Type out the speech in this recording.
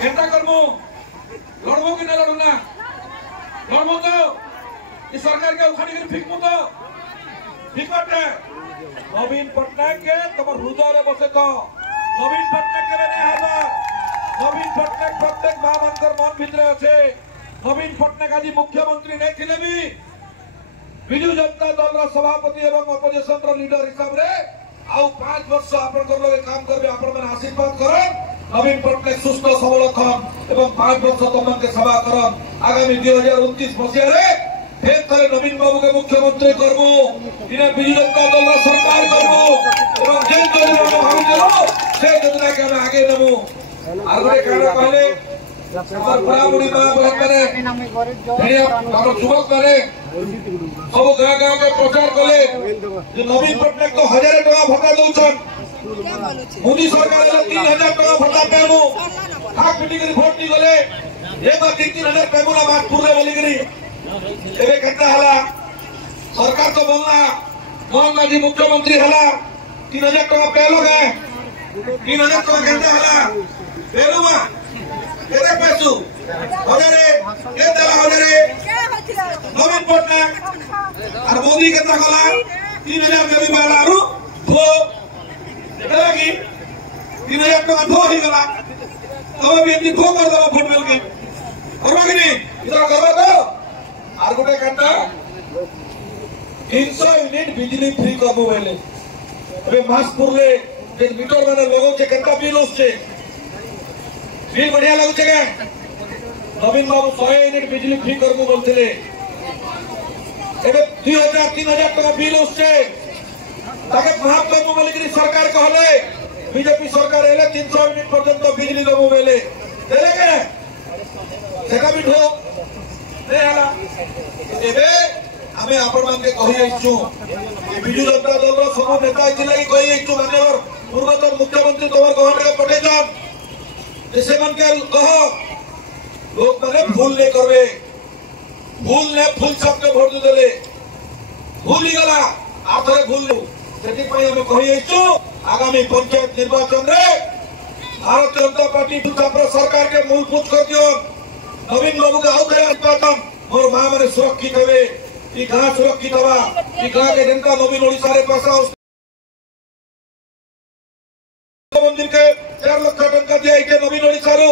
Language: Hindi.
केंता करमु लड़बो कि ना लड़ना लड़बो तो इस सरकार के उखाड़ी कर फिकमु तो फिकटे नवीन पटनायक के तुम हृदय रे बसे तो नवीन पटनायक के नहीं हला नवीन पटनायक प्रत्येक महामानकर मन भितर अच्छे नवीन पटनायक आज मुख्यमंत्री नहीं थिले भी विजु जनता दल सभापति एवं अपोजिशन लीडर हिसाब रे आउ 5 वर्ष आपनकर लगे काम करबे आपण मन आशीर्वाद करन नवीन पटनायक सुस्थ सबल खन एवं 5 वर्ष तुम के सेवा करन आगामी 2029 मसिया रे फिर थरे नवीन बाबू के मुख्यमंत्री करबो इने विजु जनता दल सरकार करबो एवं जे योजना भाविलो से योजना के हम आगे नमु आगरे काना कहले हमर बुढ़ी मां बहन माने हमर युवक माने सब गाँव गाँव के प्रचार कले नवीन पटनायक तो 1000 टका भत्ता दउछन मोदी सरकार 3000 टका भत्ता पेमु हाक मिटिंग रे वोट नी गले ए बार 3000 पेमु ना बात पूरे बोली करी एबे केता हला सरकार तो बोलना मोहन माझी मुख्यमंत्री हला 3000 टका पेलो गए 3000 टका केता हला पेलुमा केरे पैसु हजारे के देला हजारे नवीन पटनायक और मोदी के तकला 3000 में भी बालारू धो देला की 3000 टका धो ही गला तब भी इतनी धो कर दला फुटबॉल के करबा कि नहीं इधर करबा तो और गोटे कहता 300 यूनिट बिजली फ्री करबो बेले अबे मासपुर ले जे मीटर माने लोगो के केता बिल उससे बिल बढ़िया लगुचे के नवीन बाबू 100 यूनिट बिजली फ्री करबो बोलथिले एबे 2000 3000 टका बिल उससे ताके माफ करबो बोली कि सरकार कहले बीजेपी सरकार हेले 300 यूनिट पर्यंत बिजली देबो बेले देले के सेका भी ठो नहीं हला एबे हमें आपण मान के कहि आइछु ए बिजु जनता दल रो सब नेता इथिले कहि आइछु मानवर पूर्वतन मुख्यमंत्री तोर गहन के पठे जान जैसे मन के कह लोग माने भूल नहीं करबे भूल ने फूल सबके वोट देले भूल ही गला आथरे भूल सेति पय हम कहि आइछु आगामी पंचायत निर्वाचन रे भारतीय जनता पार्टी छात्र सरकार के मूल पूछ कर दियो नवीन बाबू के आउ निर्वाचन मोर मां माने सुरक्षित हेबे ई गां सुरक्षित हवा ई गां के जनता नवीन ओडिसा रे पैसा मंदिर के 4 लाख टका दिया नवीन ओडिसा रो